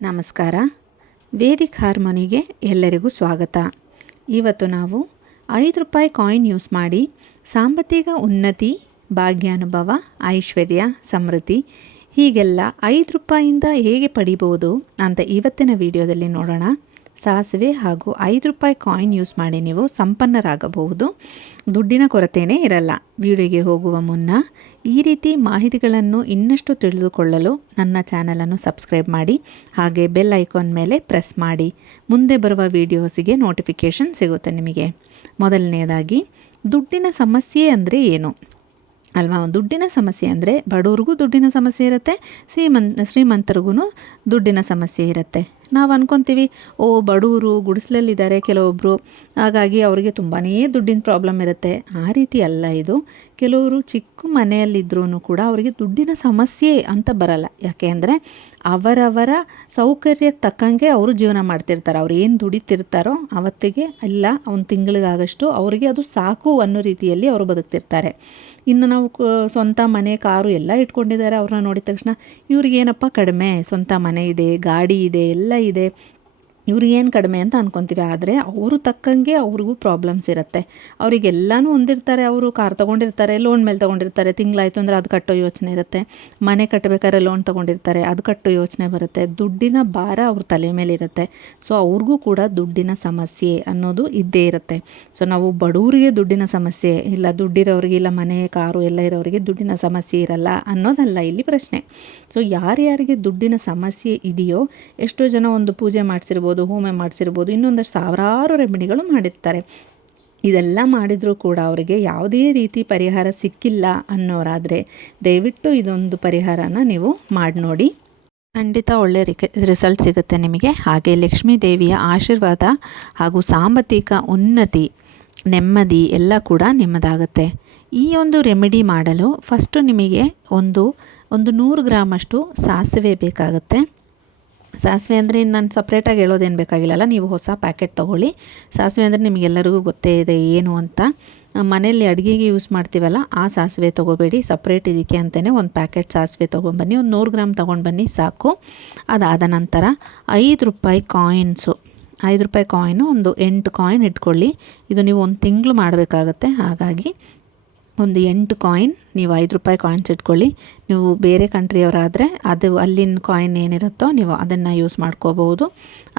ನಮಸ್ಕಾರ. ವೇದಿಕ್ ಹಾರ್ಮೋನಿಗೆ ಎಲ್ಲರಿಗೂ ಸ್ವಾಗತ. ಇವತ್ತು ನಾವು ₹5 ಕಾಯಿನ್ ಯೂಸ್ ಮಾಡಿ ಸಾಂಬತ್ತಿಕ ಉನ್ನತಿ, ಭಾಗ್ಯಾನುಭವ, ಐಶ್ವರ್ಯ, ಸಮೃದ್ಧಿ ಹೀಗೆಲ್ಲ ₹5ಇಂದ ಹೇಗೆ ಪಡಿಬೋದು ಅಂತ ಇವತ್ತಿನ ವಿಡಿಯೋದಲ್ಲಿ ನೋಡೋಣ. ಸಾಸಿವೆ ಹಾಗೂ ₹5 ಕಾಯಿನ್ ಯೂಸ್ ಮಾಡಿ ನೀವು ಸಂಪನ್ನರಾಗಬಹುದು. ದುಡ್ಡಿನ ಕೊರತೆಯೇ ಇರಲ್ಲ. ವಿಡಿಯೋಗೆ ಹೋಗುವ ಮುನ್ನ ಈ ರೀತಿ ಮಾಹಿತಿಗಳನ್ನು ಇನ್ನಷ್ಟು ತಿಳಿದುಕೊಳ್ಳಲು ನನ್ನ ಚಾನಲನ್ನು ಸಬ್ಸ್ಕ್ರೈಬ್ ಮಾಡಿ, ಹಾಗೆ ಬೆಲ್ ಐಕಾನ್ ಮೇಲೆ ಪ್ರೆಸ್ ಮಾಡಿ. ಮುಂದೆ ಬರುವ ವಿಡಿಯೋಸಿಗೆ ನೋಟಿಫಿಕೇಷನ್ ಸಿಗುತ್ತೆ ನಿಮಗೆ. ಮೊದಲನೇದಾಗಿ, ದುಡ್ಡಿನ ಸಮಸ್ಯೆ ಅಂದರೆ ಏನು ಅಲ್ವಾ? ದುಡ್ಡಿನ ಸಮಸ್ಯೆ ಅಂದರೆ ಬಡವ್ರಿಗೂ ದುಡ್ಡಿನ ಸಮಸ್ಯೆ ಇರುತ್ತೆ, ಶ್ರೀಮಂತರಿಗೂ ದುಡ್ಡಿನ ಸಮಸ್ಯೆ ಇರುತ್ತೆ. ನಾವು ಅಂದ್ಕೊತೀವಿ, ಬಡವರು ಗುಡಿಸಲಲ್ಲಿದ್ದಾರೆ ಕೆಲವೊಬ್ಬರು, ಹಾಗಾಗಿ ಅವರಿಗೆ ತುಂಬಾ ದುಡ್ಡಿನ ಪ್ರಾಬ್ಲಮ್ ಇರುತ್ತೆ. ಆ ರೀತಿ ಅಲ್ಲ ಇದು. ಕೆಲವರು ಚಿಕ್ಕ ಮನೆಯಲ್ಲಿದ್ರೂ ಕೂಡ ಅವರಿಗೆ ದುಡ್ಡಿನ ಸಮಸ್ಯೆ ಅಂತ ಬರಲ್ಲ. ಯಾಕೆ ಅಂದರೆ ಅವರವರ ಸೌಕರ್ಯಕ್ಕೆ ತಕ್ಕಂಗೆ ಅವರು ಜೀವನ ಮಾಡ್ತಿರ್ತಾರೆ. ಅವ್ರು ಏನು ದುಡಿತಿರ್ತಾರೋ ಅವತ್ತಿಗೆ ಇಲ್ಲ, ಒಂದು ತಿಂಗಳಿಗಾಗಷ್ಟು ಅವರಿಗೆ ಅದು ಸಾಕು ಅನ್ನೋ ರೀತಿಯಲ್ಲಿ ಅವರು ಬದುಕ್ತಿರ್ತಾರೆ. ಇನ್ನು ನಾವು ಸ್ವಂತ ಮನೆ, ಕಾರು ಎಲ್ಲ ಇಟ್ಕೊಂಡಿದ್ದಾರೆ, ಅವ್ರನ್ನ ನೋಡಿದ ತಕ್ಷಣ ಇವ್ರಿಗೇನಪ್ಪ ಕಡಿಮೆ, ಸ್ವಂತ ಮನೆ ಇದೆ, ಗಾಡಿ ಇದೆ, ಎಲ್ಲ ಇದೆ, ಇವ್ರಿಗೇನು ಕಡಿಮೆ ಅಂತ ಅಂದ್ಕೊತೀವಿ. ಆದರೆ ಅವರು ತಕ್ಕಂಗೆ ಅವ್ರಿಗೂ ಪ್ರಾಬ್ಲಮ್ಸ್ ಇರುತ್ತೆ. ಅವರಿಗೆಲ್ಲನೂ ಹೊಂದಿರ್ತಾರೆ. ಅವರು ಕಾರ್ ತೊಗೊಂಡಿರ್ತಾರೆ, ಲೋನ್ ಮೇಲೆ ತೊಗೊಂಡಿರ್ತಾರೆ, ತಿಂಗಳಾಯಿತು ಅಂದರೆ ಅದು ಕಟ್ಟೋ ಯೋಚನೆ ಇರುತ್ತೆ. ಮನೆ ಕಟ್ಟಬೇಕಾದ್ರೆ ಲೋನ್ ತೊಗೊಂಡಿರ್ತಾರೆ, ಅದು ಕಟ್ಟೋ ಯೋಚನೆ ಬರುತ್ತೆ. ದುಡ್ಡಿನ ಭಾರ ಅವ್ರ ತಲೆ ಮೇಲೆ ಇರುತ್ತೆ. ಸೊ ಅವ್ರಿಗೂ ಕೂಡ ದುಡ್ಡಿನ ಸಮಸ್ಯೆ ಅನ್ನೋದು ಇದ್ದೇ ಇರುತ್ತೆ. ಸೊ ನಾವು ಬಡವರಿಗೆ ದುಡ್ಡಿನ ಸಮಸ್ಯೆ ಇಲ್ಲ, ದುಡ್ಡಿರೋರಿಗೆ ಇಲ್ಲ, ಮನೆ ಕಾರು ಎಲ್ಲ ಇರೋರಿಗೆ ದುಡ್ಡಿನ ಸಮಸ್ಯೆ ಇರಲ್ಲ ಅನ್ನೋದಲ್ಲ ಇಲ್ಲಿ ಪ್ರಶ್ನೆ. ಸೊ ಯಾರ್ಯಾರಿಗೆ ದುಡ್ಡಿನ ಸಮಸ್ಯೆ ಇದೆಯೋ, ಎಷ್ಟೋ ಜನ ಒಂದು ಪೂಜೆ ಮಾಡಿಸಿರ್ಬೋದು, ಹೋಮ ಮಾಡಿಸಿರ್ಬೋದು, ಇನ್ನೊಂದಷ್ಟು ಸಾವಿರಾರು ರೆಮಿಡಿಗಳು ಮಾಡಿರ್ತಾರೆ. ಇದೆಲ್ಲ ಮಾಡಿದರೂ ಕೂಡ ಅವರಿಗೆ ಯಾವುದೇ ರೀತಿ ಪರಿಹಾರ ಸಿಕ್ಕಿಲ್ಲ ಅನ್ನೋರಾದರೆ ದಯವಿಟ್ಟು ಇದೊಂದು ಪರಿಹಾರನ ನೀವು ಮಾಡಿ ನೋಡಿ. ಖಂಡಿತ ಒಳ್ಳೆ ರಿಸಲ್ಟ್ ಸಿಗುತ್ತೆ ನಿಮಗೆ. ಹಾಗೆ ಲಕ್ಷ್ಮೀ ದೇವಿಯ ಆಶೀರ್ವಾದ ಹಾಗೂ ಸಾಂಬತ್ತಿಕ ಉನ್ನತಿ, ನೆಮ್ಮದಿ ಎಲ್ಲ ಕೂಡ ನಿಮ್ಮದಾಗುತ್ತೆ. ಈ ಒಂದು ರೆಮಿಡಿ ಮಾಡಲು ಫಸ್ಟು ನಿಮಗೆ ಒಂದು 100 ಗ್ರಾಮಷ್ಟು ಸಾಸಿವೆ ಬೇಕಾಗುತ್ತೆ. ಸಾಸಿವೆ ಅಂದರೆ ನಾನು ಸಪ್ರೇಟಾಗಿ ಹೇಳೋದೇನು ಬೇಕಾಗಿಲ್ಲಲ್ಲ, ನೀವು ಹೊಸ ಪ್ಯಾಕೆಟ್ ತೊಗೊಳ್ಳಿ. ಸಾಸಿವೆ ಅಂದರೆ ನಿಮಗೆಲ್ಲರಿಗೂ ಗೊತ್ತೇ ಇದೆ ಏನು ಅಂತ. ಮನೆಯಲ್ಲಿ ಅಡುಗೆಗೆ ಯೂಸ್ ಮಾಡ್ತೀವಲ್ಲ ಆ ಸಾಸಿವೆ ತೊಗೋಬೇಡಿ, ಸಪ್ರೇಟ್ ಇದಕ್ಕೆ ಅಂತಲೇ ಒಂದು ಪ್ಯಾಕೆಟ್ ಸಾಸಿವೆ ತೊಗೊಂಡ್ಬನ್ನಿ. ಒಂದು 100 ಗ್ರಾಮ್ ತೊಗೊಂಡ್ಬನ್ನಿ ಸಾಕು. ಅದಾದ ನಂತರ ₹5 ಕಾಯಿನ್ಸು, ₹5 ಕಾಯಿನು ಒಂದು 8 ಕಾಯಿನ್ ಇಟ್ಕೊಳ್ಳಿ. ಇದು ನೀವು ಒಂದು ತಿಂಗಳು ಮಾಡಬೇಕಾಗತ್ತೆ. ಹಾಗಾಗಿ ಒಂದು 8 ಕಾಯಿನ್, ನೀವು ₹5 ಕಾಯಿನ್ಸ್ ಇಟ್ಕೊಳ್ಳಿ. ನೀವು ಬೇರೆ ಕಂಟ್ರಿಯವರಾದರೆ ಅದು ಅಲ್ಲಿನ ಕಾಯಿನ್ ಏನಿರುತ್ತೋ ನೀವು ಅದನ್ನು ಯೂಸ್ ಮಾಡ್ಕೋಬಹುದು.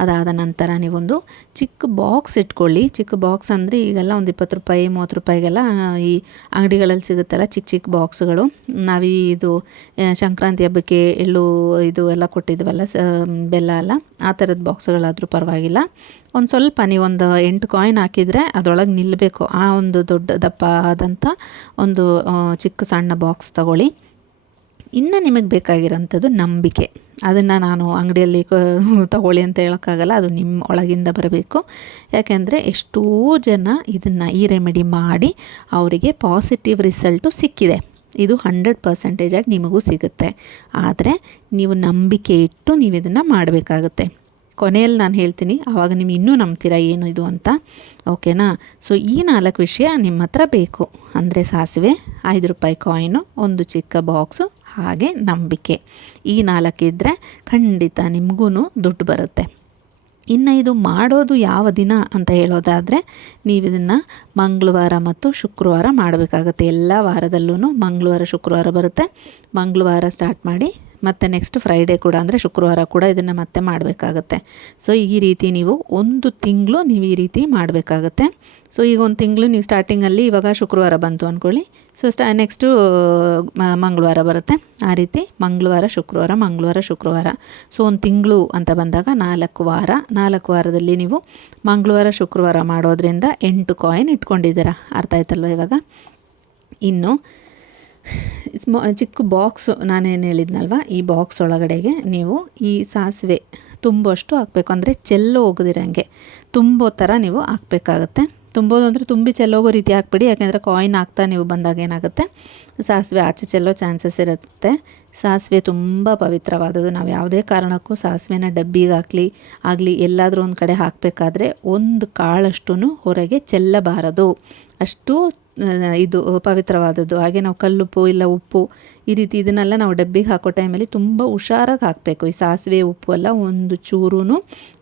ಅದಾದ ನಂತರ ನೀವೊಂದು ಚಿಕ್ಕ ಬಾಕ್ಸ್ ಇಟ್ಕೊಳ್ಳಿ. ಚಿಕ್ಕ ಬಾಕ್ಸ್ ಅಂದರೆ ಈಗೆಲ್ಲ ಒಂದು ₹20 ₹30 ಈ ಅಂಗಡಿಗಳಲ್ಲಿ ಸಿಗುತ್ತಲ್ಲ ಚಿಕ್ಕ ಚಿಕ್ಕ ಬಾಕ್ಸ್ಗಳು. ಇದು ಸಂಕ್ರಾಂತಿ ಹಬ್ಬಕ್ಕೆ ಎಳ್ಳು ಇದು ಎಲ್ಲ ಕೊಟ್ಟಿದ್ವಲ್ಲ, ಬೆಲ್ಲ ಎಲ್ಲ, ಆ ಥರದ ಬಾಕ್ಸ್ಗಳಾದರೂ ಪರವಾಗಿಲ್ಲ. ಒಂದು ಸ್ವಲ್ಪ ನೀವೊಂದು 8 ಕಾಯಿನ್ ಹಾಕಿದರೆ ಅದರೊಳಗೆ ನಿಲ್ಲಬೇಕು. ಆ ಒಂದು ದೊಡ್ಡ ದಪ್ಪ ಆದಂಥ ಒಂದು ಚಿಕ್ಕ ಸಣ್ಣ ಬಾಕ್ಸ್ ತಗೊಳ್ಳಿ. ಇನ್ನು ನಿಮಗೆ ಬೇಕಾಗಿರೋಂಥದ್ದು ನಂಬಿಕೆ. ಅದನ್ನು ನಾನು ಅಂಗಡಿಯಲ್ಲಿ ತಗೊಳ್ಳಿ ಅಂತ ಹೇಳೋಕ್ಕಾಗಲ್ಲ, ಅದು ನಿಮ್ಮ ಒಳಗಿಂದ ಬರಬೇಕು. ಯಾಕೆಂದರೆ ಎಷ್ಟೋ ಜನ ಇದನ್ನು ಈ ರೆಮಿಡಿ ಮಾಡಿ ಅವರಿಗೆ ಪಾಸಿಟಿವ್ ರಿಸಲ್ಟು ಸಿಕ್ಕಿದೆ. ಇದು 100% ಆಗಿ ನಿಮಗೂ ಸಿಗುತ್ತೆ. ಆದರೆ ನೀವು ನಂಬಿಕೆ ಇಟ್ಟು ನೀವು ಇದನ್ನು ಮಾಡಬೇಕಾಗುತ್ತೆ. ಕೊನೆಯಲ್ಲಿ ನಾನು ಹೇಳ್ತೀನಿ, ಆವಾಗ ನೀವು ಇನ್ನೂ ನಂಬ್ತೀರಾ ಏನು ಇದು ಅಂತ. ಓಕೆನಾ? ಸೊ ಈ 4 ವಿಷಯ ನಿಮ್ಮ ಹತ್ರ ಬೇಕು. ಅಂದರೆ ಸಾಸಿವೆ, ₹5 ಕಾಯಿನು, ಒಂದು ಚಿಕ್ಕ ಬಾಕ್ಸು, ಹಾಗೆ ನಂಬಿಕೆ. ಈ 4 ಇದ್ದರೆ ಖಂಡಿತ ನಿಮಗೂ ದುಡ್ಡು ಬರುತ್ತೆ. ಇನ್ನು ಇದು ಮಾಡೋದು ಯಾವ ದಿನ ಅಂತ ಹೇಳೋದಾದರೆ, ನೀವು ಇದನ್ನು ಮಂಗಳವಾರ ಮತ್ತು ಶುಕ್ರವಾರ ಮಾಡಬೇಕಾಗತ್ತೆ. ಎಲ್ಲ ವಾರದಲ್ಲೂ ಮಂಗಳವಾರ ಶುಕ್ರವಾರ ಬರುತ್ತೆ. ಮಂಗಳವಾರ ಸ್ಟಾರ್ಟ್ ಮಾಡಿ ಮತ್ತು ನೆಕ್ಸ್ಟ್ ಫ್ರೈಡೇ ಕೂಡ ಅಂದರೆ ಶುಕ್ರವಾರ ಕೂಡ ಇದನ್ನು ಮತ್ತೆ ಮಾಡಬೇಕಾಗತ್ತೆ. ಸೊ ಈ ರೀತಿ ನೀವು 1 ತಿಂಗಳು ನೀವು ಈ ರೀತಿ ಮಾಡಬೇಕಾಗತ್ತೆ. ಸೊ ಈಗ 1 ತಿಂಗಳು ನೀವು ಸ್ಟಾರ್ಟಿಂಗಲ್ಲಿ, ಇವಾಗ ಶುಕ್ರವಾರ ಬಂತು ಅಂದ್ಕೊಳ್ಳಿ, ಸೊ ನೆಕ್ಸ್ಟು ಮಂಗಳವಾರ ಬರುತ್ತೆ. ಆ ರೀತಿ ಮಂಗಳವಾರ ಶುಕ್ರವಾರ, ಮಂಗಳವಾರ ಶುಕ್ರವಾರ. ಸೊ 1 ತಿಂಗಳು ಅಂತ ಬಂದಾಗ 4 ವಾರ. 4 ವಾರದಲ್ಲಿ ನೀವು ಮಂಗಳವಾರ ಶುಕ್ರವಾರ ಮಾಡೋದ್ರಿಂದ 8 ಕಾಯಿನ್ ಇಟ್ಕೊಂಡಿದ್ದೀರಾ. ಅರ್ಥ ಆಯ್ತಲ್ವ ಇವಾಗ? ಇನ್ನು ಚಿಕ್ಕ ಬಾಕ್ಸು ನಾನೇನು ಹೇಳಿದ್ನಲ್ವ, ಈ ಬಾಕ್ಸ್ ಒಳಗಡೆಗೆ ನೀವು ಈ ಸಾಸಿವೆ ತುಂಬುವಷ್ಟು ಹಾಕಬೇಕು. ಅಂದರೆ ಚೆಲ್ಲೋ ಹೋಗೋದಿರಂಗೆ ತುಂಬೋ ಥರ ನೀವು ಹಾಕಬೇಕಾಗತ್ತೆ. ತುಂಬೋದು ಅಂದರೆ ತುಂಬಿ ಚೆಲ್ಲೋಗೋ ರೀತಿ ಹಾಕ್ಬಿಡಿ. ಯಾಕೆಂದರೆ ಕಾಯಿನ್ ಹಾಕ್ತಾ ನೀವು ಬಂದಾಗ ಏನಾಗುತ್ತೆ, ಸಾಸಿವೆ ಆಚೆ ಚೆಲ್ಲೋ ಚಾನ್ಸಸ್ ಇರುತ್ತೆ. ಸಾಸಿವೆ ತುಂಬ ಪವಿತ್ರವಾದದ್ದು. ನಾವು ಯಾವುದೇ ಕಾರಣಕ್ಕೂ ಸಾಸಿವೆನ ಡಬ್ಬಿಗೆ ಆಗಲಿ ಎಲ್ಲಾದರೂ ಒಂದು ಕಡೆ ಹಾಕಬೇಕಾದ್ರೆ ಒಂದು ಕಾಳಷ್ಟು ಹೊರಗೆ ಚೆಲ್ಲಬಾರದು. ಅಷ್ಟು ಇದು ಪವಿತ್ರವಾದದ್ದು. ಹಾಗೆ ನಾವು ಕಲ್ಲುಪ್ಪು ಇಲ್ಲ ಉಪ್ಪು ಈ ರೀತಿ ಇದನ್ನೆಲ್ಲ ನಾವು ಡಬ್ಬಿಗೆ ಹಾಕೋ ಟೈಮಲ್ಲಿ ತುಂಬ ಹುಷಾರಾಗಿ ಹಾಕಬೇಕು. ಈ ಸಾಸಿವೆ ಉಪ್ಪು ಎಲ್ಲ ಒಂದು ಚೂರೂ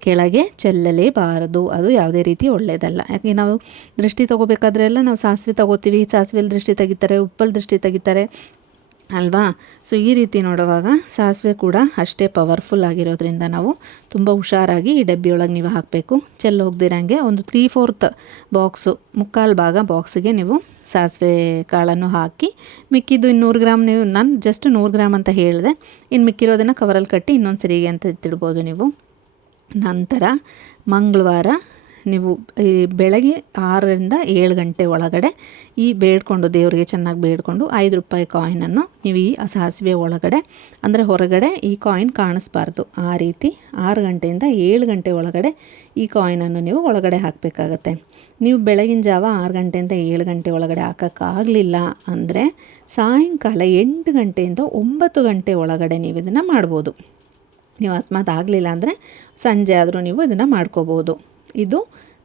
ಕೆಳಗೆ ಚೆಲ್ಲಲೇಬಾರದು, ಅದು ಯಾವುದೇ ರೀತಿ ಒಳ್ಳೆಯದಲ್ಲ. ಯಾಕೆ ನಾವು ದೃಷ್ಟಿ ತೊಗೋಬೇಕಾದ್ರೆ ಎಲ್ಲ ನಾವು ಸಾಸಿವೆ ತೊಗೋತೀವಿ, ಸಾಸಿವೆಯಲ್ಲಿ ದೃಷ್ಟಿ ತೆಗಿತಾರೆ, ಉಪ್ಪಲ್ಲಿ ದೃಷ್ಟಿ ತೆಗಿತಾರೆ ಅಲ್ವಾ. ಸೊ ಈ ರೀತಿ ನೋಡುವಾಗ ಸಾಸಿವೆ ಕೂಡ ಅಷ್ಟೇ ಪವರ್ಫುಲ್ ಆಗಿರೋದ್ರಿಂದ ನಾವು ತುಂಬ ಹುಷಾರಾಗಿ ಈ ಡಬ್ಬಿಯೊಳಗೆ ನೀವು ಹಾಕಬೇಕು. ಚೆಲ್ಲಿ ಹೋಗ್ದಿರಂಗೆ ಒಂದು 3/4 ಬಾಕ್ಸು, 3/4 ಭಾಗ ಬಾಕ್ಸಿಗೆ ನೀವು ಸಾಸಿವೆ ಕಾಳನ್ನು ಹಾಕಿ, ಮಿಕ್ಕಿದ್ದು 200 ಗ್ರಾಮ್, ನಾನು ಜಸ್ಟ್ 100 ಗ್ರಾಮ್ ಅಂತ ಹೇಳಿದೆ, ಇನ್ನು ಮಿಕ್ಕಿರೋದನ್ನು ಕವರಲ್ಲಿ ಕಟ್ಟಿ ಇನ್ನೊಂದು ಸರಿಗೆ ಅಂತ ಎತ್ತಿಡ್ಬೋದು ನೀವು. ನಂತರ ಮಂಗಳವಾರ ನೀವು ಈ ಬೆಳಗ್ಗೆ 6ರಿಂದ 7 ಗಂಟೆ ಒಳಗಡೆ ಈ ಬೇಡ್ಕೊಂಡು ದೇವರಿಗೆ ಚೆನ್ನಾಗಿ ಬೇಡ್ಕೊಂಡು ₹5 ಕಾಯಿನನ್ನು ನೀವು ಈ ಸಾಸಿವೆ ಒಳಗಡೆ, ಅಂದರೆ ಹೊರಗಡೆ ಈ ಕಾಯಿನ್ ಕಾಣಿಸ್ಬಾರ್ದು, ಆ ರೀತಿ 6 ಗಂಟೆಯಿಂದ 7 ಗಂಟೆ ಒಳಗಡೆ ಈ ಕಾಯಿನನ್ನು ನೀವು ಒಳಗಡೆ ಹಾಕಬೇಕಾಗತ್ತೆ. ನೀವು ಬೆಳಗಿನ ಜಾವ 6 ಗಂಟೆಯಿಂದ 7 ಗಂಟೆ ಒಳಗಡೆ ಹಾಕೋಕ್ಕಾಗಲಿಲ್ಲ ಅಂದರೆ ಸಾಯಂಕಾಲ 8 ಗಂಟೆಯಿಂದ 9 ಗಂಟೆ ಒಳಗಡೆ ನೀವು ಇದನ್ನು ಮಾಡ್ಬೋದು. ನೀವು ಅಕಸ್ಮಾತ್ ಆಗಲಿಲ್ಲ ಅಂದರೆ ಸಂಜೆ ಆದರೂ ನೀವು ಇದನ್ನು ಮಾಡ್ಕೋಬೋದು. ಇದು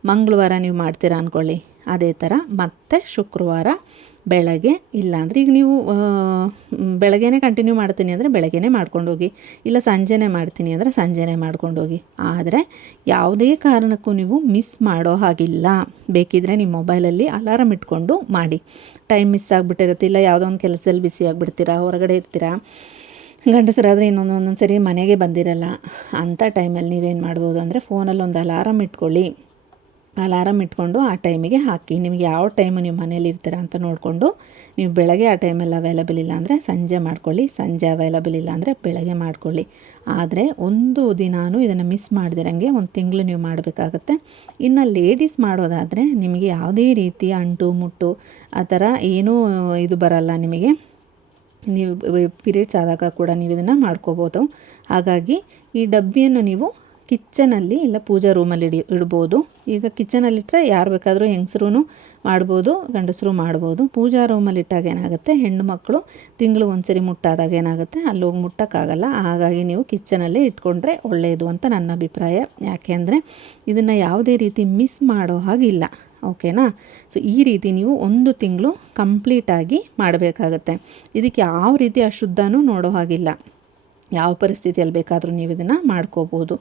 ಮಂಗಳವಾರ ನೀವು ಮಾಡ್ತೀರಾ ಅಂದ್ಕೊಳ್ಳಿ. ಅದೇ ಥರ ಮತ್ತೆ ಶುಕ್ರವಾರ ಬೆಳಗ್ಗೆ, ಇಲ್ಲಾಂದರೆ ಈಗ ನೀವು ಬೆಳಗ್ಗೆನೇ ಕಂಟಿನ್ಯೂ ಮಾಡ್ತೀನಿ ಅಂದರೆ ಬೆಳಗ್ಗೆನೇ ಮಾಡ್ಕೊಂಡೋಗಿ, ಇಲ್ಲ ಸಂಜೆನೇ ಮಾಡ್ತೀನಿ ಅಂದರೆ ಸಂಜೆನೇ ಮಾಡ್ಕೊಂಡೋಗಿ. ಆದರೆ ಯಾವುದೇ ಕಾರಣಕ್ಕೂ ನೀವು ಮಿಸ್ ಮಾಡೋ ಹಾಗಿಲ್ಲ. ಬೇಕಿದ್ದರೆ ನಿಮ್ಮ ಮೊಬೈಲಲ್ಲಿ ಅಲಾರಮ್ ಇಟ್ಕೊಂಡು ಮಾಡಿ. ಟೈಮ್ ಮಿಸ್ ಆಗಿಬಿಟ್ಟಿರುತ್ತೆ, ಇಲ್ಲ ಯಾವುದೋ ಒಂದು ಕೆಲಸದಲ್ಲಿ ಬಿಸಿ ಆಗಿಬಿಡ್ತೀರಾ, ಹೊರಗಡೆ ಇರ್ತೀರಾ, ಗಂಡಸರಾದರೆ ಒಂದೊಂದು ಸರಿ ಮನೆಗೆ ಬಂದಿರಲ್ಲ, ಅಂಥ ಟೈಮಲ್ಲಿ ನೀವೇನು ಮಾಡ್ಬೋದು ಅಂದರೆ ಫೋನಲ್ಲಿ ಒಂದು ಅಲಾರಮ್ ಇಟ್ಕೊಳ್ಳಿ. ಅಲಾರಮ್ ಇಟ್ಕೊಂಡು ಆ ಟೈಮಿಗೆ ಹಾಕಿ. ನಿಮಗೆ ಯಾವ ಟೈಮು ನೀವು ಮನೇಲಿ ಇರ್ತೀರ ಅಂತ ನೋಡಿಕೊಂಡು ನೀವು ಬೆಳಗ್ಗೆ ಆ ಟೈಮಲ್ಲಿ ಅವೈಲಬಲ್ ಇಲ್ಲ ಅಂದರೆ ಸಂಜೆ ಮಾಡ್ಕೊಳ್ಳಿ, ಸಂಜೆ ಅವೈಲಬಲ್ ಇಲ್ಲ ಅಂದರೆ ಬೆಳಗ್ಗೆ ಮಾಡ್ಕೊಳ್ಳಿ. ಆದರೆ ಒಂದು ದಿನಾನು ಇದನ್ನು ಮಿಸ್ ಮಾಡ್ದಿರಂಗೆ 1 ತಿಂಗಳು ನೀವು ಮಾಡಬೇಕಾಗತ್ತೆ. ಇನ್ನು ಲೇಡೀಸ್ ಮಾಡೋದಾದರೆ ನಿಮಗೆ ಯಾವುದೇ ರೀತಿ ಅಂಟು ಮುಟ್ಟು ಆ ಥರ ಏನೂ ಇದು ಬರಲ್ಲ ನಿಮಗೆ. ನೀವು ಪೀರಿಯಡ್ಸ್ ಆದಾಗ ಕೂಡ ನೀವು ಇದನ್ನು ಮಾಡ್ಕೋಬೋದು. ಹಾಗಾಗಿ ಈ ಡಬ್ಬಿಯನ್ನು ನೀವು ಕಿಚನಲ್ಲಿ ಇಲ್ಲ ಪೂಜಾ ರೂಮಲ್ಲಿ ಇಡ್ಬೋದು. ಈಗ ಕಿಚನಲ್ಲಿಟ್ಟರೆ ಯಾರು ಬೇಕಾದರೂ ಹೆಂಗಸ್ರೂ ಮಾಡ್ಬೋದು, ಗಂಡಸರು ಮಾಡ್ಬೋದು. ಪೂಜಾ ರೂಮಲ್ಲಿ ಇಟ್ಟಾಗ ಏನಾಗುತ್ತೆ, ಹೆಣ್ಣು ಮಕ್ಕಳು ತಿಂಗಳಿಗೆ ಒಂದ್ಸರಿ ಮುಟ್ಟಾದಾಗ ಏನಾಗುತ್ತೆ, ಅಲ್ಲಿ ಹೋಗಿ ಮುಟ್ಟೋಕ್ಕಾಗಲ್ಲ. ಹಾಗಾಗಿ ನೀವು ಕಿಚನಲ್ಲೇ ಇಟ್ಕೊಂಡ್ರೆ ಒಳ್ಳೆಯದು ಅಂತ ನನ್ನ ಅಭಿಪ್ರಾಯ. ಯಾಕೆ ಅಂದರೆ ಇದನ್ನು ಯಾವುದೇ ರೀತಿ ಮಿಸ್ ಮಾಡೋ ಹಾಗಿಲ್ಲ. ಓಕೆನಾ. ಸೊ ಈ ರೀತಿ ನೀವು 1 ತಿಂಗಳು ಕಂಪ್ಲೀಟಾಗಿ ಮಾಡಬೇಕಾಗತ್ತೆ. ಇದಕ್ಕೆ ಯಾವ ರೀತಿ ಅಶುದ್ಧನೂ ನೋಡೋ ಹಾಗಿಲ್ಲ. ಯಾವ ಪರಿಸ್ಥಿತಿಯಲ್ಲಿ ಬೇಕಾದರೂ ನೀವು ಇದನ್ನು ಮಾಡ್ಕೋಬೋದು.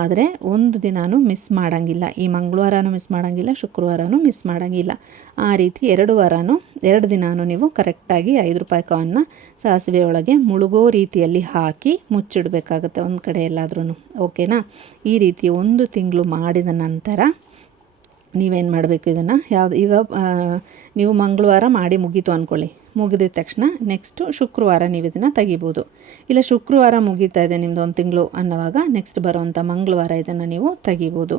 ಆದರೆ ಒಂದು ದಿನಾನು ಮಿಸ್ ಮಾಡೋಂಗಿಲ್ಲ. ಈ ಮಂಗಳವಾರನೂ ಮಿಸ್ ಮಾಡೋಂಗಿಲ್ಲ, ಶುಕ್ರವಾರನೂ ಮಿಸ್ ಮಾಡೋಂಗಿಲ್ಲ. ಆ ರೀತಿ 2 ದಿನಾನು ನೀವು ಕರೆಕ್ಟಾಗಿ ₹5 ಕಾಯಿನ್ನ ಸಾಸಿವೆ ಒಳಗೆ ಮುಳುಗೋ ರೀತಿಯಲ್ಲಿ ಹಾಕಿ ಮುಚ್ಚಿಡಬೇಕಾಗುತ್ತೆ ಒಂದು ಕಡೆ ಎಲ್ಲಾದ್ರೂ. ಓಕೆನಾ. ಈ ರೀತಿ 1 ತಿಂಗಳು ಮಾಡಿದ ನಂತರ ನೀವೇನು ಮಾಡಬೇಕು, ಇದನ್ನು ಈಗ ನೀವು ಮಂಗಳವಾರ ಮಾಡಿ ಮುಗೀತು ಅಂದ್ಕೊಳ್ಳಿ. ಮುಗಿದ ತಕ್ಷಣ ನೆಕ್ಸ್ಟು ಶುಕ್ರವಾರ ನೀವು ಇದನ್ನು ತೆಗಿಬೋದು. ಇಲ್ಲ ಶುಕ್ರವಾರ ಮುಗೀತಾ ಇದೆ ನಿಮ್ಮದು 1 ತಿಂಗಳು ಅನ್ನೋವಾಗ ನೆಕ್ಸ್ಟ್ ಬರೋವಂಥ ಮಂಗಳವಾರ ಇದನ್ನು ನೀವು ತೆಗಿಬೋದು.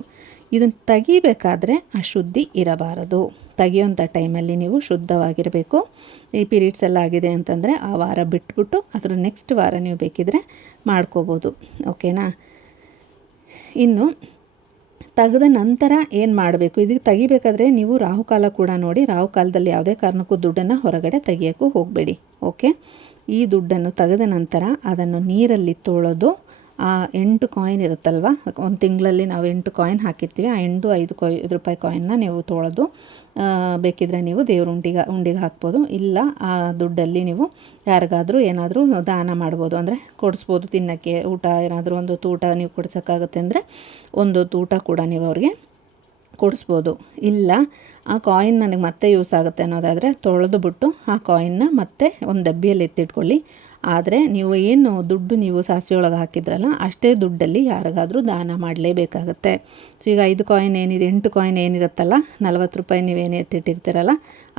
ಇದನ್ನು ತೆಗಿಬೇಕಾದ್ರೆ ಅಶುದ್ಧಿ ಇರಬಾರದು. ತೆಗಿಯೋಂಥ ಟೈಮಲ್ಲಿ ನೀವು ಶುದ್ಧವಾಗಿರಬೇಕು. ಈ ಪೀರಿಯಡ್ಸ್ ಎಲ್ಲ ಆಗಿದೆ ಅಂತಂದರೆ ಆ ವಾರ ಬಿಟ್ಬಿಟ್ಟು ಅದರ ನೆಕ್ಸ್ಟ್ ವಾರ ನೀವು ಬೇಕಿದ್ರೆ ಮಾಡ್ಕೋಬೋದು. ಓಕೆನಾ. ಇನ್ನು ತೆಗೆದ ನಂತರ ಏನು ಮಾಡಬೇಕು, ಇದಕ್ಕೆ ತೆಗಿಬೇಕಾದ್ರೆ ನೀವು ರಾಹುಕಾಲ ಕೂಡ ನೋಡಿ. ರಾಹುಕಾಲದಲ್ಲಿ ಯಾವುದೇ ಕಾರಣಕ್ಕೂ ದುಡ್ಡನ್ನು ಹೊರಗಡೆ ತೆಗಿಯೋಕ್ಕೂ ಹೋಗಬೇಡಿ. ಓಕೆ. ಈ ದುಡ್ಡನ್ನು ತೆಗೆದ ನಂತರ ಅದನ್ನು ನೀರಲ್ಲಿ ತೊಳೆದು ಆ 8 ಕಾಯಿನ್ ಇರುತ್ತಲ್ವ, 1 ತಿಂಗಳಲ್ಲಿ ನಾವು 8 ಕಾಯಿನ್ ಹಾಕಿರ್ತೀವಿ, ಆ 5 ಕಾಯಿನ್ನ ನೀವು ತೊಳೆದು ಬೇಕಿದ್ರೆ ನೀವು ದೇವ್ರ ಉಂಡಿಗೆ ಹಾಕ್ಬೋದು. ಇಲ್ಲ ಆ ದುಡ್ಡಲ್ಲಿ ನೀವು ಯಾರಿಗಾದರೂ ಏನಾದರೂ ದಾನ ಮಾಡ್ಬೋದು, ಅಂದರೆ ಕೊಡಿಸ್ಬೋದು. ತಿನ್ನೋಕ್ಕೆ ಊಟ ಏನಾದರೂ ಒಂದು ಊಟ ನೀವು ಕೊಡ್ಸೋಕ್ಕಾಗುತ್ತೆ ಅಂದರೆ ಒಂದು ಊಟ ಕೂಡ ನೀವು ಅವ್ರಿಗೆ ಕೊಡಿಸ್ಬೋದು. ಇಲ್ಲ ಆ ಕಾಯಿನ್ ನನಗೆ ಮತ್ತೆ ಯೂಸ್ ಆಗುತ್ತೆ ಅನ್ನೋದಾದರೆ ತೊಳೆದು ಬಿಟ್ಟು ಆ ಕಾಯಿನ್ನ ಮತ್ತೆ ಒಂದು ಡಬ್ಬಿಯಲ್ಲಿ ಎತ್ತಿಟ್ಕೊಳ್ಳಿ. ಆದರೆ ನೀವು ಏನು ದುಡ್ಡು ನೀವು ಸಾಸಿವೆ ಒಳಗೆ ಹಾಕಿದ್ರಲ್ಲ ಅಷ್ಟೇ ದುಡ್ಡಲ್ಲಿ ಯಾರಿಗಾದರೂ ದಾನ ಮಾಡಲೇಬೇಕಾಗತ್ತೆ. ಸೊ ಈಗ 5 ಕಾಯಿನ್ ಏನಿದೆ, 8 ಕಾಯಿನ್ ಏನಿರುತ್ತಲ್ಲ, ₹40 ನೀವೇನು ಎತ್ತಿಟ್ಟಿರ್ತೀರಲ್ಲ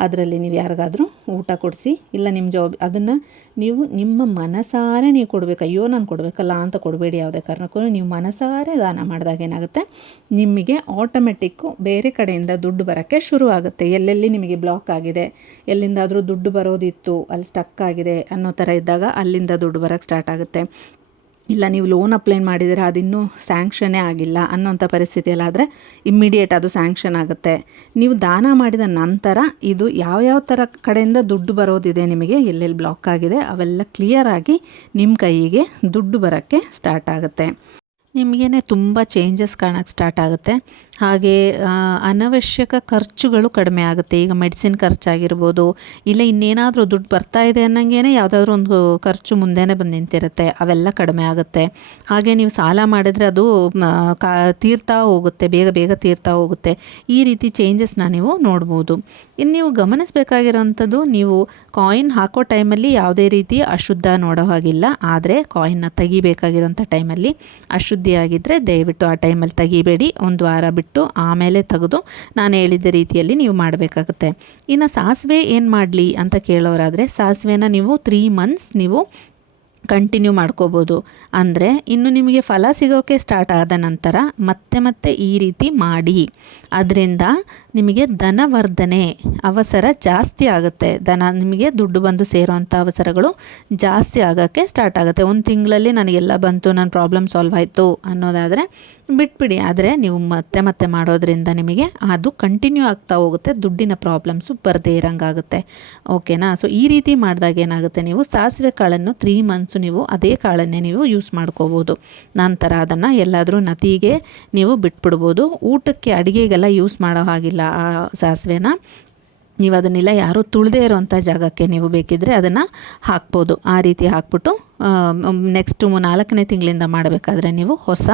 ಅದರಲ್ಲಿ ನೀವು ಯಾರಿಗಾದರೂ ಊಟ ಕೊಡಿಸಿ. ಇಲ್ಲ ನಿಮ್ಮ ಅದನ್ನು ನೀವು ನಿಮ್ಮ ಮನಸಾರೆ ನೀವು ಕೊಡಬೇಕು. ಅಯ್ಯೋ ನಾನು ಕೊಡಬೇಕಲ್ಲ ಅಂತ ಕೊಡಬೇಡಿ. ಯಾವುದೇ ಕಾರಣಕ್ಕೂ ನೀವು ಮನಸಾರೆ ದಾನ ಮಾಡಿದಾಗ ಏನಾಗುತ್ತೆ, ನಿಮಗೆ ಆಟೋಮೆಟಿಕ್ಕು ಬೇರೆ ಕಡೆಯಿಂದ ದುಡ್ಡು ಬರೋಕ್ಕೆ ಶುರು ಆಗುತ್ತೆ. ಎಲ್ಲೆಲ್ಲಿ ನಿಮಗೆ ಬ್ಲಾಕ್ ಆಗಿದೆ, ಎಲ್ಲಿಂದಾದರೂ ದುಡ್ಡು ಬರೋದಿತ್ತು, ಅಲ್ಲಿ ಸ್ಟಕ್ ಆಗಿದೆ ಅನ್ನೋ ಥರ ಇದ್ದಾಗ ಅಲ್ಲಿಂದ ದುಡ್ಡು ಬರೋಕ್ಕೆ ಸ್ಟಾರ್ಟ್ ಆಗುತ್ತೆ. ಇಲ್ಲ ನೀವು ಲೋನ್ ಅಪ್ಲೈ ಮಾಡಿದರೆ ಅದಿನ್ನೂ ಸ್ಯಾಂಕ್ಷನ್ನೇ ಆಗಿಲ್ಲ ಅನ್ನೋಂಥ ಪರಿಸ್ಥಿತಿಯಲ್ಲಾದರೆ ಇಮ್ಮಿಡಿಯೇಟ್ ಅದು ಸ್ಯಾಂಕ್ಷನ್ ಆಗುತ್ತೆ. ನೀವು ದಾನ ಮಾಡಿದ ನಂತರ ಇದು ಯಾವ್ಯಾವ ಥರ ಕಡೆಯಿಂದ ದುಡ್ಡು ಬರೋದಿದೆ, ನಿಮಗೆ ಎಲ್ಲೆಲ್ಲಿ ಬ್ಲಾಕ್ ಆಗಿದೆ ಅವೆಲ್ಲ ಕ್ಲಿಯರಾಗಿ ನಿಮ್ಮ ಕೈಗೆ ದುಡ್ಡು ಬರೋಕ್ಕೆ ಸ್ಟಾರ್ಟ್ ಆಗುತ್ತೆ. ನಿಮಗೇನೆ ತುಂಬ ಚೇಂಜಸ್ ಕಾಣೋಕ್ಕೆ ಸ್ಟಾರ್ಟ್ ಆಗುತ್ತೆ. ಹಾಗೆ ಅನವಶ್ಯಕ ಖರ್ಚುಗಳು ಕಡಿಮೆ ಆಗುತ್ತೆ. ಈಗ ಮೆಡಿಸಿನ್ ಖರ್ಚಾಗಿರ್ಬೋದು, ಇಲ್ಲ ಇನ್ನೇನಾದರೂ ದುಡ್ಡು ಬರ್ತಾ ಇದೆ ಅನ್ನಂಗೆ ಯಾವುದಾದ್ರೂ ಒಂದು ಖರ್ಚು ಮುಂದೆನೇ ಬಂದು ನಿಂತಿರುತ್ತೆ, ಅವೆಲ್ಲ ಕಡಿಮೆ ಆಗುತ್ತೆ. ಹಾಗೆ ನೀವು ಸಾಲ ಮಾಡಿದರೆ ಅದು ತೀರ್ತಾ ಹೋಗುತ್ತೆ, ಬೇಗ ಬೇಗ ತೀರ್ತಾ ಹೋಗುತ್ತೆ. ಈ ರೀತಿ ಚೇಂಜಸ್ನ ನೀವು ನೋಡ್ಬೋದು. ಇನ್ನು ನೀವು ಗಮನಿಸಬೇಕಾಗಿರೋವಂಥದ್ದು, ನೀವು ಕಾಯಿನ್ ಹಾಕೋ ಟೈಮಲ್ಲಿ ಯಾವುದೇ ರೀತಿ ಅಶುದ್ಧ ನೋಡೋ ಹಾಗಿಲ್ಲ. ಆದರೆ ಕಾಯಿನ್ನ ತೆಗಿಬೇಕಾಗಿರೋಂಥ ಟೈಮಲ್ಲಿ ಅಶುದ್ಧಿಯಾಗಿದ್ದರೆ ದಯವಿಟ್ಟು ಆ ಟೈಮಲ್ಲಿ ತೆಗಿಬೇಡಿ. ಒಂದು ವಾರ ಬಿಟ್ಟು ಆಮೇಲೆ ತೆಗೆದು ನಾನು ಹೇಳಿದ ರೀತಿಯಲ್ಲಿ ನೀವು ಮಾಡಬೇಕಾಗುತ್ತೆ. ಇನ್ನು ಸಾಸಿವೆ ಏನು ಮಾಡಲಿ ಅಂತ ಕೇಳೋರಾದರೆ, ಸಾಸಿವೆನ ನೀವು 3 months ನೀವು ಕಂಟಿನ್ಯೂ ಮಾಡ್ಕೋಬೋದು. ಅಂದರೆ ಇನ್ನು ನಿಮಗೆ ಫಲ ಸಿಗೋಕ್ಕೆ ಸ್ಟಾರ್ಟ್ ಆದ ನಂತರ ಮತ್ತೆ ಈ ರೀತಿ ಮಾಡಿ. ಅದರಿಂದ ನಿಮಗೆ ಧನವರ್ಧನೆ ಅವಸರ ಜಾಸ್ತಿ ಆಗುತ್ತೆ. ನಿಮಗೆ ದುಡ್ಡು ಬಂದು ಸೇರೋವಂಥ ಅವಸರಗಳು ಜಾಸ್ತಿ ಆಗೋಕ್ಕೆ ಸ್ಟಾರ್ಟ್ ಆಗುತ್ತೆ. ಒಂದು ತಿಂಗಳಲ್ಲಿ ನನಗೆಲ್ಲ ಬಂತು, ನನ್ನ ಪ್ರಾಬ್ಲಮ್ ಸಾಲ್ವ್ ಆಯಿತು ಅನ್ನೋದಾದರೆ ಬಿಟ್ಬಿಡಿ. ಆದರೆ ನೀವು ಮತ್ತೆ ಮಾಡೋದ್ರಿಂದ ನಿಮಗೆ ಅದು ಕಂಟಿನ್ಯೂ ಆಗ್ತಾ ಹೋಗುತ್ತೆ, ದುಡ್ಡಿನ ಪ್ರಾಬ್ಲಮ್ಸು ಬರದೇ ಇರೋಂಗಾಗುತ್ತೆ. ಓಕೆನಾ? ಸೊ ಈ ರೀತಿ ಮಾಡಿದಾಗ ಏನಾಗುತ್ತೆ, ನೀವು ಸಾಸಿವೆ ಕಾಳನ್ನು 3 months ನೀವು ಅದೇ ಕಾಳನ್ನೇ ನೀವು ಯೂಸ್ ಮಾಡ್ಕೋಬೋದು. ನಂತರ ಅದನ್ನು ಎಲ್ಲಾದರೂ ನದಿಗೆ ನೀವು ಬಿಟ್ಬಿಡ್ಬೋದು. ಊಟಕ್ಕೆ ಅಡುಗೆಗೆಲ್ಲ ಯೂಸ್ ಮಾಡೋ ಹಾಗಿಲ್ಲ ಆ ಸಾಸಿವೆನ. ನೀವು ಅದನ್ನೆಲ್ಲ ಯಾರೂ ತುಳಿದೇ ಇರೋವಂಥ ಜಾಗಕ್ಕೆ ನೀವು ಬೇಕಿದ್ದರೆ ಅದನ್ನು ಹಾಕ್ಬೋದು. ಆ ರೀತಿ ಹಾಕ್ಬಿಟ್ಟು ನೆಕ್ಸ್ಟು 4ನೇ ತಿಂಗಳಿಂದ ಮಾಡಬೇಕಾದ್ರೆ ನೀವು ಹೊಸ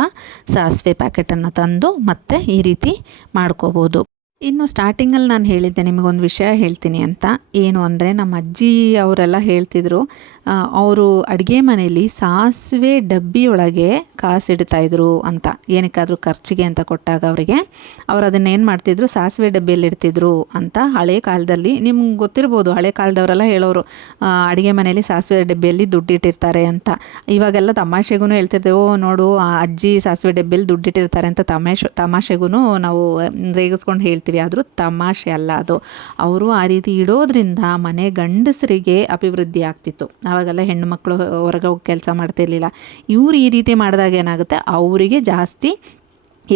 ಸಾಸಿವೆ ಪ್ಯಾಕೆಟನ್ನು ತಂದು ಮತ್ತೆ ಈ ರೀತಿ ಮಾಡ್ಕೋಬೋದು. ಇನ್ನು ಸ್ಟಾರ್ಟಿಂಗಲ್ಲಿ ನಾನು ಹೇಳಿದ್ದೆ ನಿಮಗೊಂದು ವಿಷಯ ಹೇಳ್ತೀನಿ ಅಂತ. ಏನು ಅಂದರೆ, ನಮ್ಮ ಅಜ್ಜಿ ಅವರೆಲ್ಲ ಹೇಳ್ತಿದ್ರು, ಅವರು ಅಡುಗೆ ಮನೆಯಲ್ಲಿ ಸಾಸಿವೆ ಡಬ್ಬಿಯೊಳಗೆ ಕಾಸಿಡ್ತಾಯಿದ್ರು ಅಂತ. ಏನಕ್ಕಾದರೂ ಖರ್ಚಿಗೆ ಅಂತ ಕೊಟ್ಟಾಗ ಅವ್ರು ಅದನ್ನೇನು ಮಾಡ್ತಿದ್ರು, ಸಾಸಿವೆ ಡಬ್ಬಿಯಲ್ಲಿ ಇಡ್ತಿದ್ರು ಅಂತ. ಹಳೆ ಕಾಲದಲ್ಲಿ ನಿಮ್ಗೆ ಗೊತ್ತಿರ್ಬೋದು, ಹಳೆ ಕಾಲದವರೆಲ್ಲ ಹೇಳೋರು ಅಡುಗೆ ಮನೆಯಲ್ಲಿ ಸಾಸಿವೆ ಡಬ್ಬಿಯಲ್ಲಿ ದುಡ್ಡಿಟ್ಟಿರ್ತಾರೆ ಅಂತ. ಇವಾಗೆಲ್ಲ ತಮಾಷೆಗೂ ಹೇಳ್ತಿರ್ತೇವೆ, ಓ ನೋಡು ಆ ಅಜ್ಜಿ ಸಾಸಿವೆ ಡಬ್ಬಿಯಲ್ಲಿ ದುಡ್ಡಿಟ್ಟಿರ್ತಾರೆ ಅಂತ ತಮಾಷೆಗೂ ನಾವು ರೇಗಿಸ್ಕೊಂಡು ಹೇಳ್ತೀವಿ. ಆದರೂ ತಮಾಷೆ ಅಲ್ಲ ಅದು. ಅವರು ಆ ರೀತಿ ಇಡೋದ್ರಿಂದ ಮನೆ ಗಂಡಸರಿಗೆ ಅಭಿವೃದ್ಧಿ ಆಗ್ತಿತ್ತು. ಆವಾಗೆಲ್ಲ ಹೆಣ್ಣು ಮಕ್ಕಳು ಹೊರಗೆ ಹೋಗಿ ಕೆಲಸ ಮಾಡ್ತಿರ್ಲಿಲ್ಲ. ಇವ್ರು ಈ ರೀತಿ ಮಾಡಿದಾಗ ಏನಾಗುತ್ತೆ, ಅವರಿಗೆ ಜಾಸ್ತಿ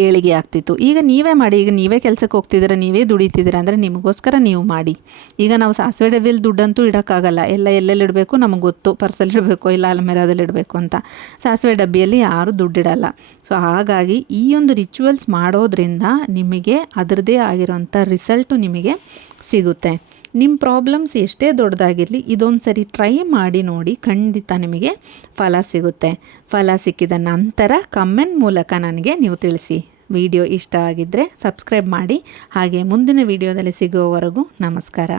ಏಳಿಗೆ ಆಗ್ತಿತ್ತು. ಈಗ ನೀವೇ ಮಾಡಿ, ಈಗ ನೀವೇ ಕೆಲಸಕ್ಕೆ ಹೋಗ್ತಿದ್ದೀರ, ನೀವೇ ದುಡಿತಿದ್ದೀರ ಅಂದರೆ ನಿಮಗೋಸ್ಕರ ನೀವು ಮಾಡಿ. ಈಗ ನಾವು ಸಾಸಿವೆ ಡಬ್ಬಿಯಲ್ಲಿ ದುಡ್ಡಂತೂ ಇಡೋಕ್ಕಾಗಲ್ಲ. ಎಲ್ಲೆಲ್ಲಿ ಇಡಬೇಕು ನಮಗೆ ಗೊತ್ತು, ಪರ್ಸಲ್ಲಿ ಇಡಬೇಕು ಇಲ್ಲ ಅಲ್ಮೇರಾದಲ್ಲಿ ಇಡಬೇಕು ಅಂತ. ಸಾಸಿವೆ ಡಬ್ಬಿಯಲ್ಲಿ ಯಾರೂ ದುಡ್ಡಿಡಲ್ಲ. ಸೊ ಹಾಗಾಗಿ ಈ ಒಂದು ರಿಚುವಲ್ಸ್ ಮಾಡೋದ್ರಿಂದ ನಿಮಗೆ ಅದರದ್ದೇ ಆಗಿರೋಂಥ ರಿಸಲ್ಟು ನಿಮಗೆ ಸಿಗುತ್ತೆ. ನಿಮ್ಮ ಪ್ರಾಬ್ಲಮ್ಸ್ ಎಷ್ಟೇ ದೊಡ್ಡದಾಗಿರಲಿ, ಇದೊಂದು ಸರಿ ಟ್ರೈ ಮಾಡಿ ನೋಡಿ, ಖಂಡಿತ ನಿಮಗೆ ಫಲ ಸಿಗುತ್ತೆ. ಫಲ ಸಿಕ್ಕಿದ ನಂತರ ಕಮೆಂಟ್ ಮೂಲಕ ನನಗೆ ನೀವು ತಿಳಿಸಿ. ವಿಡಿಯೋ ಇಷ್ಟ ಆಗಿದ್ದರೆ ಸಬ್ಸ್ಕ್ರೈಬ್ ಮಾಡಿ. ಹಾಗೆ ಮುಂದಿನ ವಿಡಿಯೋದಲ್ಲಿ ಸಿಗುವವರೆಗೂ ನಮಸ್ಕಾರ.